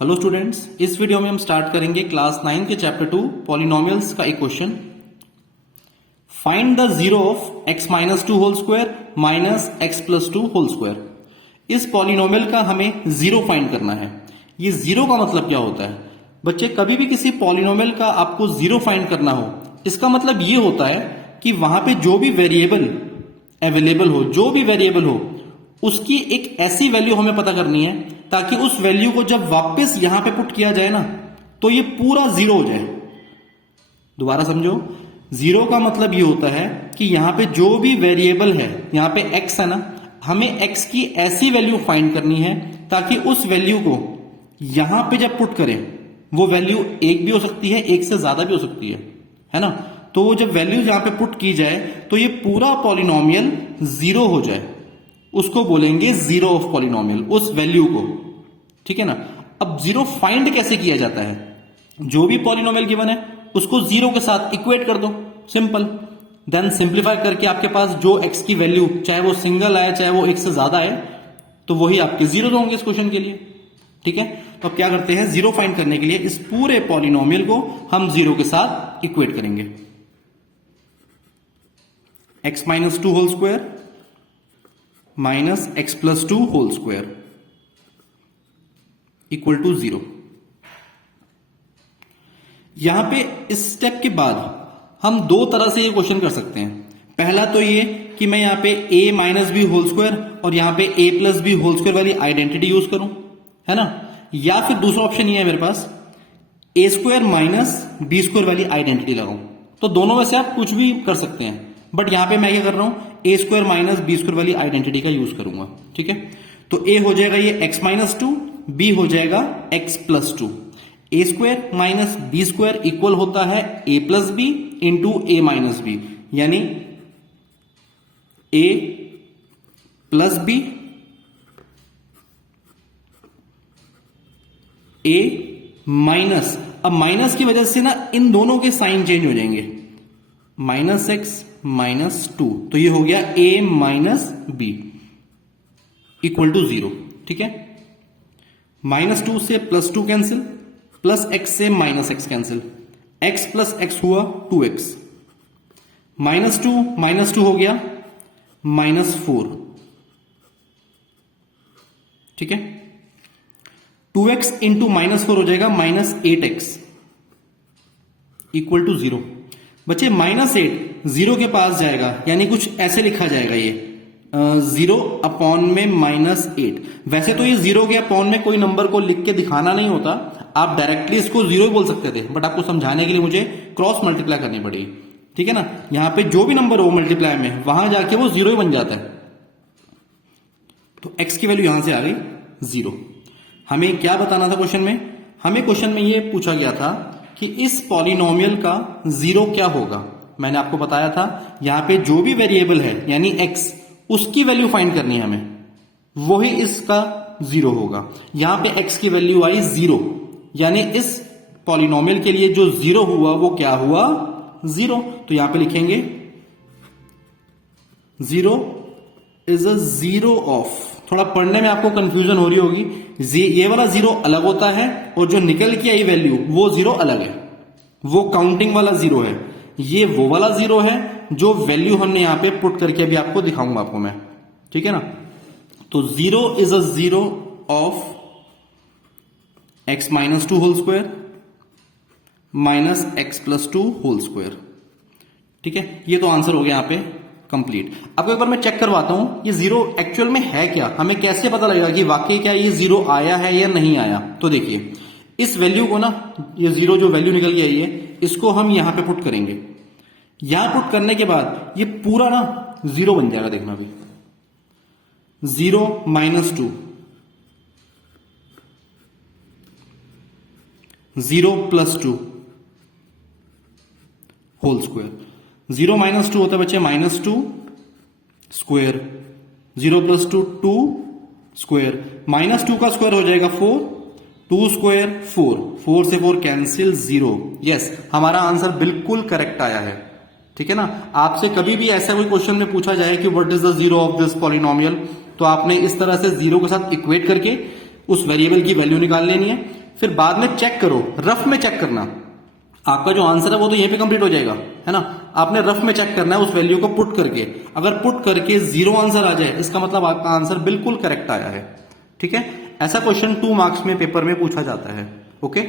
Hello students, इस video में हम स्टार्ट करेंगे क्लास 9 के चैप्टर 2 पॉलिनोमियल्स का एक question. Find the zero of x minus two whole square minus x plus two whole square. इस पॉलिनोमियल का हमें जीरो फाइंड करना है। ये जीरो का मतलब क्या होता है बच्चे? कभी भी किसी पॉलिनोमियल का आपको जीरो फाइंड करना हो, इसका मतलब ये होता है कि वहां पे जो भी वेरिएबल अवेलेबल हो, जो भी वेरिएबल हो, उसकी एक ऐसी वैल्यू हमें पता करनी है ताकि उस वैल्यू को जब वापस यहां पे पुट किया जाए ना, तो ये पूरा जीरो हो जाए। दोबारा समझो, जीरो का मतलब ये होता है कि यहां पे जो भी वेरिएबल है, यहां पे एक्स है ना, हमें एक्स की ऐसी वैल्यू फाइंड करनी है ताकि उस वैल्यू को यहां पे जब पुट करें, वो वैल्यू एक भी हो सकती है, एक से ज्यादा भी हो सकती है ना। तो वो जब वैल्यू यहां पे पुट की जाए तो ये पूरा पॉलिनोमियल जीरो हो जाए, उसको बोलेंगे जीरो ऑफ पॉलिनोमियल, उस वैल्यू को। ठीक है ना। अब जीरो फाइंड कैसे किया जाता है? जो भी पॉलिनोमियल गिवन है उसको जीरो के साथ इक्वेट कर दो, सिंपल। देन सिंप्लीफाई करके आपके पास जो एक्स की वैल्यू, चाहे वो सिंगल आए चाहे वो एक से ज्यादा आए, तो वही आपके जीरो होंगे इस क्वेश्चन के लिए। ठीक है। तो अब क्या करते हैं, जीरो फाइंड करने के लिए इस पूरे पॉलिनोमियल को हम जीरो के साथ इक्वेट करेंगे। X minus two whole square minus x plus two whole square equal to zero. यहां पे इस स्टेप के बाद हम दो तरह से ये क्वेश्चन कर सकते हैं। पहला तो ये कि मैं यहां पे a minus B whole square और यहां पे a plus B whole square वाली आइडेंटिटी यूज करूं, है ना। या फिर दूसरा ऑप्शन ये है मेरे पास, a square minus B square वाली आइडेंटिटी लगाऊं। तो दोनों में से आप कुछ भी कर सकते हैं, बट यहां पे मैं क्या कर रहा हूं, ए स्क्वायर माइनस बी स्क्वायर वाली आइडेंटिटी का यूज करूंगा। ठीक है। तो ए हो जाएगा ये एक्स माइनस टू, बी हो जाएगा x plus two. A square minus B square equal होता है A plus B into A minus B, यानी A plus B A minus, अब माइनस की वजह से ना इन दोनों के साइन चेंज हो जाएंगे, माइनस एक्स माइनस टू, तो ये हो गया a minus B equal to zero. ठीक है। माइनस टू से plus two cancel, plus x से minus x cancel, x plus x हुआ 2x, माइनस टू हो गया माइनस 4। ठीक है। 2x इंटू माइनस 4 हो जाएगा minus 8x equal to zero. बच्चे माइनस 8 जीरो के पास जाएगा, यानी कुछ ऐसे लिखा जाएगा, ये जीरो अपॉन में माइनस 8। वैसे तो ये जीरो के अपॉन में कोई नंबर को लिख के दिखाना नहीं होता, आप डायरेक्टली इसको जीरो ही बोल सकते थे, बट आपको समझाने के लिए मुझे क्रॉस मल्टीप्लाई करनी पड़ेगी। ठीक है ना। यहां पे जो भी नंबर हो मल्टीप्लाई में, वहां जाके वो जीरो ही बन जाता है। तो एक्स की वैल्यू यहां से आ गई जीरो। हमें क्या बताना था क्वेश्चन में? हमें क्वेश्चन में ये पूछा गया था कि इस पॉलिनोमियल का जीरो क्या होगा। मैंने आपको बताया था यहां पे जो भी वेरिएबल है यानी एक्स, उसकी वैल्यू फाइंड करनी है हमें, वही इसका जीरो होगा। यहां पे एक्स की वैल्यू आई जीरो, यानी इस पॉलिनोमियल के लिए जो जीरो हुआ वो क्या हुआ, जीरो। तो यहां पे लिखेंगे zero is a zero of, थोड़ा पढ़ने में आपको कंफ्यूजन हो रही होगी, ये वाला जीरो अलग होता है और जो निकल के आई वैल्यू वो जीरो अलग है, वो काउंटिंग वाला जीरो है। ये वो वाला जीरो है जो वैल्यू हमने यहां पे पुट करके अभी आपको दिखाऊंगा आपको मैं। ठीक है ना। तो zero is a zero of x minus two whole square minus x plus two whole square. ठीक है। ये तो आंसर हो गया यहां पे कंप्लीट। आपको एक बार मैं चेक करवाता हूं ये जीरो एक्चुअल में है क्या, हमें कैसे पता लगेगा कि वाकई क्या ये जीरो आया है या नहीं आया। तो देखिए, इस वैल्यू को ना, ये जीरो जो वैल्यू निकल के आई है, इसको हम यहां पे पुट करेंगे। यहां पुट करने के बाद ये पूरा ना जीरो बन जाएगा। देखना अभी, zero minus two, zero plus two whole square. Zero minus two होता है बच्चे minus two square, zero plus two two square, minus two का स्क्वायर हो जाएगा 4, 2 स्क्वायर 4, 4 से 4 कैंसिल, जीरो। यस, हमारा आंसर बिल्कुल करेक्ट आया है। ठीक है ना। आपसे कभी भी ऐसा कोई क्वेश्चन में पूछा जाए कि what is the zero of this polynomial, तो आपने इस तरह से जीरो के साथ इक्वेट करके उस वेरिएबल की वैल्यू निकाल लेनी है, फिर बाद में चेक करो, रफ में चेक करना। आपका जो आंसर है वो तो यहीं पे कंप्लीट हो जाएगा, है ना। आपने रफ में चेक करना है उस वैल्यू को पुट करके। अगर पुट करके 0 आंसर आ जाए, इसका मतलब आपका आंसर बिल्कुल करेक्ट आया है। ठीक है, ऐसा क्वेश्चन 2 मार्क्स में पेपर में पूछा जाता है। ओके।